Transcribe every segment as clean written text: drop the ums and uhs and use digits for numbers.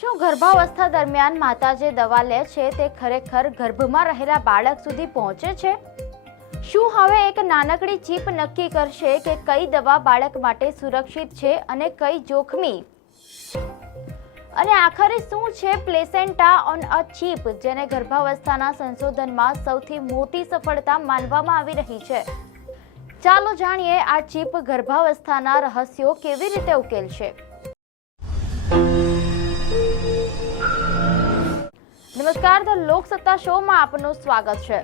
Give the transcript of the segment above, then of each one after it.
શું ગર્ભાવસ્થા દરમિયાન માતા જે દવા લે છે તે ખરેખર ગર્ભમાં રહેલા બાળક સુધી પહોંચે છે? શું હવે એક નાનકડી ચીપ નક્કી કરશે કે કઈ દવા બાળક માટે સુરક્ષિત છે અને કઈ જોખમી? અને આખરે શું છે પ્લેસેન્ટા ઓન અ ચીપ, જેને ગર્ભાવસ્થાના સંશોધનમાં સૌથી મોટી સફળતા માનવામાં આવી રહી છે? ચાલો જાણીએ આ ચીપ ગર્ભાવસ્થાના રહસ્યો કેવી રીતે ઉકેલશે. નમસ્કાર, ધ લોકસત્તા શોમાં આપનું સ્વાગત છે.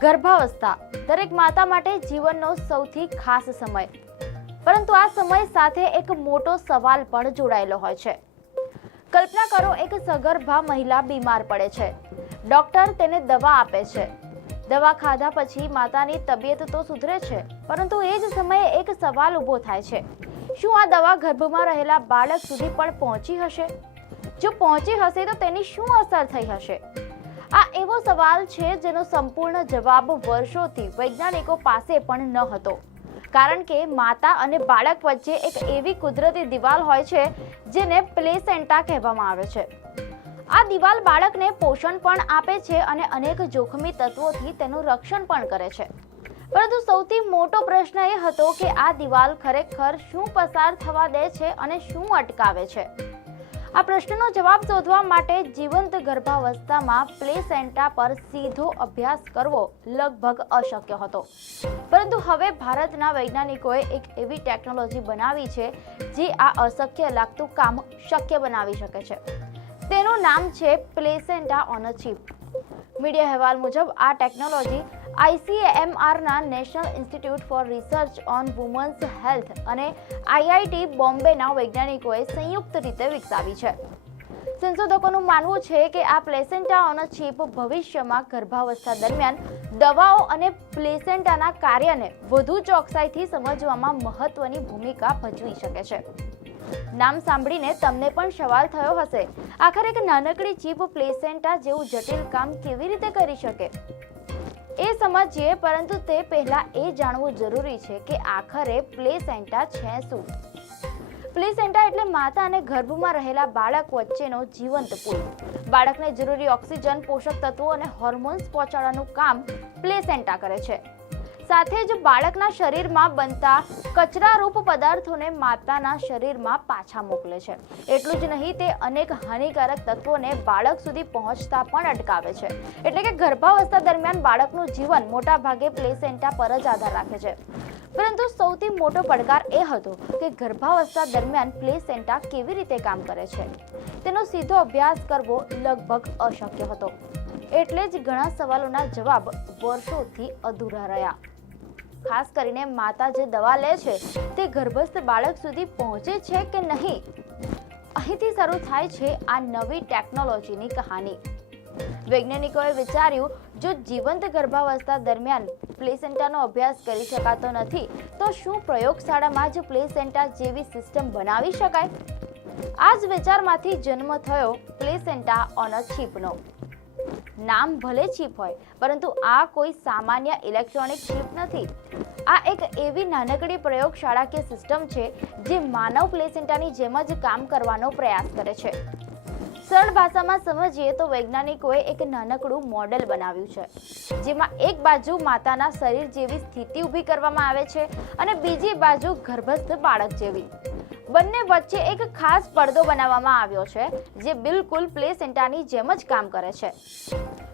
ગર્ભાવસ્થા દરેક માતા માટે જીવનનો સૌથી ખાસ સમય, પરંતુ આ સમય સાથે એક મોટો સવાલ પણ જોડાયેલો હોય છે. કલ્પના કરો, એક સગર્ભા મહિલા બીમાર પડે છે. ડોક્ટર તેને દવા આપે છે. દવા ખાધા પછી માતાની તબિયત તો સુધરે છે, પરંતુ એ જ સમયે એક સવાલ ઊભો થાય છે. શું આ દવા ગર્ભમાં રહેલા બાળક સુધી પણ પહોંચી હશે? જો પહોંચી હશે તો તેની શું અસર થઈ હશે? આ એવો સવાલ છે જેનો સંપૂર્ણ જવાબ વર્ષોથી વૈજ્ઞાનિકો પાસે પણ ન હતો, કારણ કે માતા અને બાળક વચ્ચે એક એવી કુદરતી દિવાલ હોય છે જેને પ્લેસેન્ટા કહેવામાં આવે છે. આ દિવાલ બાળકને પોષણ પણ આપે છે અને અનેક જોખમી તત્વોથી તેનું રક્ષણ પણ કરે છે. પરંતુ સૌથી મોટો પ્રશ્ન એ હતો કે આ દિવાલ ખરેખર શું પસાર થવા દે છે અને શું અટકાવે છે? આ પ્રશ્નનો જવાબ શોધવા માટે જીવંત ગર્ભાવસ્થામાં પ્લેસેન્ટા પર સીધો અભ્યાસ કરવો લગભગ અશક્ય હતો. પરંતુ હવે ભારતના વૈજ્ઞાનિકોએ એક એવી ટેકનોલોજી બનાવી છે જે આ અશક્ય લાગતું કામ શક્ય બનાવી શકે છે. તેનું નામ છે placenta on a chip. Media અહેવાલ મુજબ આ ટેકનોલોજી ICMRના national institute for research on women's health અને IIT બોમ્બેના વૈજ્ઞાનિકોએ સંયુક્ત રીતે વિકસાવી છે. સંશોધકોનું માનવું છે કે આ પ્લેસેન્ટા ઓન અ ચીપ ભવિષ્યમાં ગર્ભાવસ્થા દરમિયાન દવાઓ અને પ્લેસેન્ટાના કાર્યને વધુ ચોકસાઈથી સમજવામાં મહત્વની ભૂમિકા ભજવી શકે છે. નામ સાંભળીને તમને પણ સવાલ થયો હશે, આખરે એક નાનકડી ચીપ પ્લેસેન્ટા જેવું જટિલ કામ કેવી રીતે કરી શકે? એ સમજીએ, પરંતુ તે પહેલા એ જાણવું જરૂરી છે કે આખરે પ્લેસેન્ટા છે શું. પ્લેસેન્ટા એટલે માતા અને ગર્ભમાં રહેલા બાળક વચ્ચેનો જીવંત પુલ. બાળકને જરૂરી ઓક્સિજન, પોષક તત્વો અને હોર્મોન્સ પહોંચાડવાનું કામ પ્લેસેન્ટા કરે છે. સાથે જ બાળકના શરીરમાં બનતા કચરારૂપ પદાર્થોને માતાના શરીરમાં પાછા મોકલે છે. એટલું જ નહીં, તે અનેક હાનિકારક તત્વોને બાળક સુધી પહોંચતા પણ અટકાવે છે. એટલે કે ગર્ભાવસ્થા દરમિયાન બાળકનું જીવન મોટા ભાગે પ્લેસેન્ટા પર જ આધાર રાખે છે. પરંતુ સૌથી મોટો પડકાર એ હતો કે ગર્ભાવસ્થા દરમિયાન પ્લેસેન્ટા કેવી રીતે કામ કરે છે. તેનો સીધો અભ્યાસ કરવો લગભગ અશક્ય હતો. એટલે જ ઘણા સવાલોના જવાબ વર્ષોથી અધૂરા રહ્યા. ખાસ કરીને માતા જે દવા લે છે તે ગર્ભસ્થ બાળક સુધી પહોંચે છે કે નહીં? અહીંથી શરૂ થાય છે આ નવી ટેકનોલોજીની કહાની. વૈજ્ઞાનિકોએ વિચાર્યું, જો જીવંત ગર્ભાવસ્થા દરમિયાન પ્લેસેન્ટાનો અભ્યાસ કરી શકાતો નથી, તો શું પ્રયોગશાળામાં જ પ્લેસેન્ટા જેવી સિસ્ટમ બનાવી શકાય? આ જ વિચારમાંથી જન્મ થયો પ્લેસેન્ટા ઓન અ ચીપનો. નામ ભલે ચીપ હોય, પરંતુ આ કોઈ સામાન્ય ઇલેક્ટ્રોનિક ચીપ નથી. આ એક એવી નાનકડી પ્રયોગશાળાકીય સિસ્ટમ છે જે માનવ પ્લેસેન્ટાની જેમ જ કામ કરવાનો પ્રયાસ કરે છે. સરળ ભાષામાં સમજીએ તો વૈજ્ઞાનિકોએ એક નાનકડું મોડેલ બનાવ્યું છે, જેમાં એક બાજુ માતાના શરીર જેવી સ્થિતિ ઊભી કરવામાં આવે છે અને બીજી બાજુ ગર્ભસ્થ બાળક જેવી. બંને વચ્ચે એક ખાસ પડદો બનાવવામાં આવ્યો છે જે બિલકુલ પ્લેસેન્ટાની જેમ જ કામ કરે છે.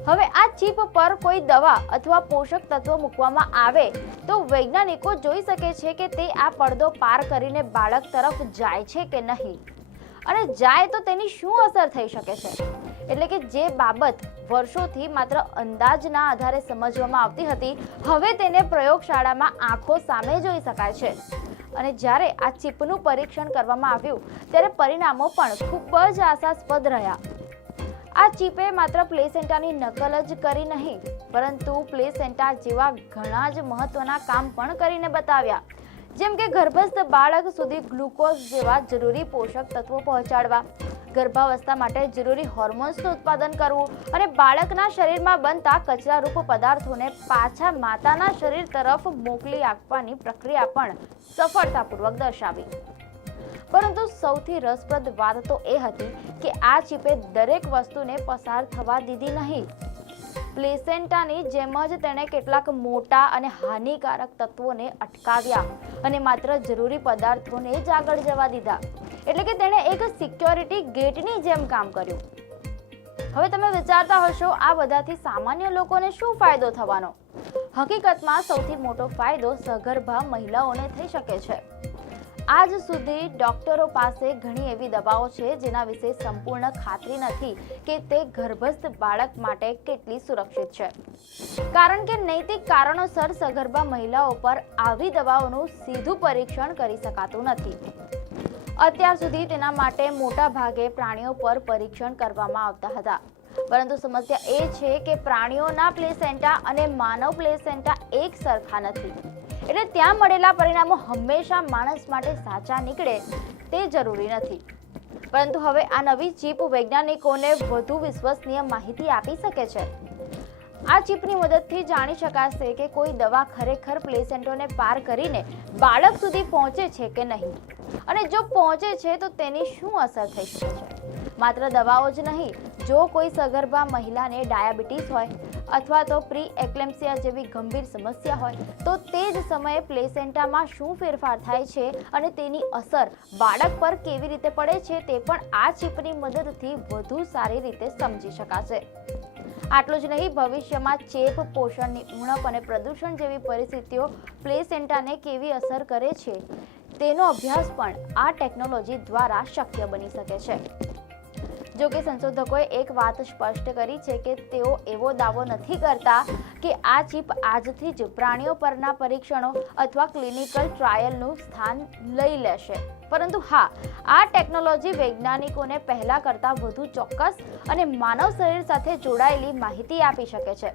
હવે આ ચીપ પર કોઈ દવા અથવા પોષક તત્વો મૂકવામાં આવે તો વૈજ્ઞાનિકો જોઈ શકે છે કે તે આ પડદો પાર કરીને બાળક તરફ જાય છે કે નહીં, અને જાય તો તેની શું અસર થઈ શકે છે. એટલે કે જે બાબત વર્ષોથી માત્ર અંદાજના આધારે સમજવામાં આવતી હતી, હવે તેને પ્રયોગશાળામાં આંખો સામે જોઈ શકાય છે. અને જ્યારે આ ચીપનું પરીક્ષણ કરવામાં આવ્યું ત્યારે પરિણામો પણ ખૂબ જ આશાસ્પદ રહ્યા. આ ચીપે માત્ર પ્લેસેન્ટાની નકલ જ કરી નહીં, પરંતુ પ્લેસેન્ટા જેવા ઘણા જ મહત્વના કામ પણ કરીને બતાવ્યા. જેમ કે ગર્ભસ્થ બાળક સુધી ગ્લુકોઝ જેવા જરૂરી પોષક તત્વો પહોંચાડવા, ગર્ભાવસ્થા માટે જરૂરી હોર્મોન્સનું ઉત્પાદન કરવું અને બાળકના શરીરમાં બનતા કચરારૂપ પદાર્થોને પાછા માતાના શરીર તરફ મોકલી આપવાની પ્રક્રિયા પણ સફળતાપૂર્વક દર્શાવી. પરંતુ સૌથી રસપ્રદ વાત તો એ હતી કે આ ચીપે દરેક વસ્તુને પસાર થવા દીધી નહીં. પ્લેસેન્ટાની જેમ જ તેણે કેટલાક મોટા અને હાનિકારક તત્વોને અટકાવ્યા અને માત્ર જરૂરી પદાર્થોને જ આગળ જવા દીધા. એટલે કે તેણે એક સિક્યોરિટી ગેટની જેમ કામ કર્યું. હવે તમે વિચારતા હશો, આ બધાથી સામાન્ય લોકોને શું ફાયદો થવાનો? હકીકતમાં સૌથી મોટો ફાયદો સગર્ભા મહિલાઓને થઈ શકે છે. આજ સુધી ડોક્ટરો પાસે ઘણી એવી દવાઓ છે જેના વિશે સંપૂર્ણ ખાતરી નથી કે તે ગર્ભસ્થ બાળક માટે કેટલી સુરક્ષિત છે. કારણ કે નૈતિક કારણોસર સગર્ભા મહિલાઓ પર આવી દવાઓનું સીધું પરીક્ષણ કરી શકાતું નથી. અત્યાર સુધી તેના માટે મોટા ભાગે પ્રાણીઓ પર પરીક્ષણ કરવામાં આવતા હતા. પરંતુ સમસ્યા એ છે કે પ્રાણીઓના પ્લેસેન્ટા અને માનવ પ્લેસેન્ટા એક સરખા નથી. એટલે ત્યાં મળેલા પરિણામો હંમેશા માણસ માટે સાચા નીકળે તે જરૂરી નથી. પરંતુ હવે આ નવી ચીપ વૈજ્ઞાનિકોને વધુ વિશ્વસનીય માહિતી આપી શકે છે. આ ચીપની મદદથી જાણી શકાશે કે કોઈ દવા ખરેખર પ્લેસેન્ટોને પાર કરીને બાળક સુધી પહોંચે છે કે નહીં, અને જો પહોંચે છે તો તેની શું અસર થઈ શકે છે. માત્ર દવાઓ જ નહીં, જો કોઈ સગર્ભા મહિલાને ડાયાબિટીસ હોય અથવા તો પ્રી એક્લેમ્સિયા જેવી ગંભીર સમસ્યા હોય તો તે જ સમયે પ્લેસેન્ટામાં શું ફેરફાર થાય છે અને તેની અસર બાળક પર કેવી રીતે પડે છે તે પણ આ ચીપની મદદથી વધુ સારી રીતે સમજી શકાશે. આટલું જ નહીં, ભવિષ્યમાં ચેપ, પોષણની ઉણપ અને પ્રદૂષણ જેવી પરિસ્થિતિઓ પ્લેસેન્ટાને કેવી અસર કરે છે તેનો અભ્યાસ પણ આ ટેકનોલોજી દ્વારા શક્ય બની શકે છે. જો કે સંશોધકોએ એક વાત સ્પષ્ટ કરી છે કે તેઓ એવો દાવો નથી કરતા કે આ ચીપ આજથી જ પ્રાણીઓ પરના પરીક્ષણો અથવા ક્લિનિકલ ટ્રાયલનું સ્થાન લઈ લેશે. પરંતુ હા, આ ટેકનોલોજી વૈજ્ઞાનિકોને પહેલા કરતાં વધુ ચોક્કસ અને માનવ શરીર સાથે જોડાયેલી માહિતી આપી શકે છે,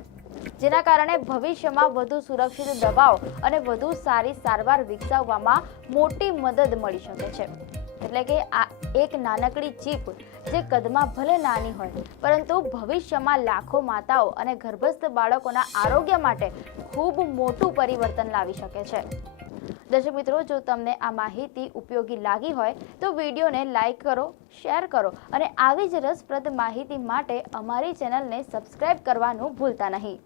જેના કારણે ભવિષ્યમાં વધુ સુરક્ષિત દવાઓ અને વધુ સારી સારવાર વિકસાવવામાં મોટી મદદ મળી શકે છે. એટલે કે આ એક નાનકડી ચીપ જે કદમાં ભલે નાની હોય પરંતુ ભવિષ્યમાં લાખો માતાઓ અને ગર્ભસ્થ બાળકોના આરોગ્ય માટે ખૂબ મોટું પરિવર્તન લાવી શકે છે. દર્શક મિત્રો, જો તમને આ માહિતી ઉપયોગી લાગી હોય તો વિડીયોને લાઈક કરો, શેર કરો અને આવી જ રસપ્રદ માહિતી માટે અમારી ચેનલને સબસ્ક્રાઇબ કરવાનું ભૂલતા નહીં.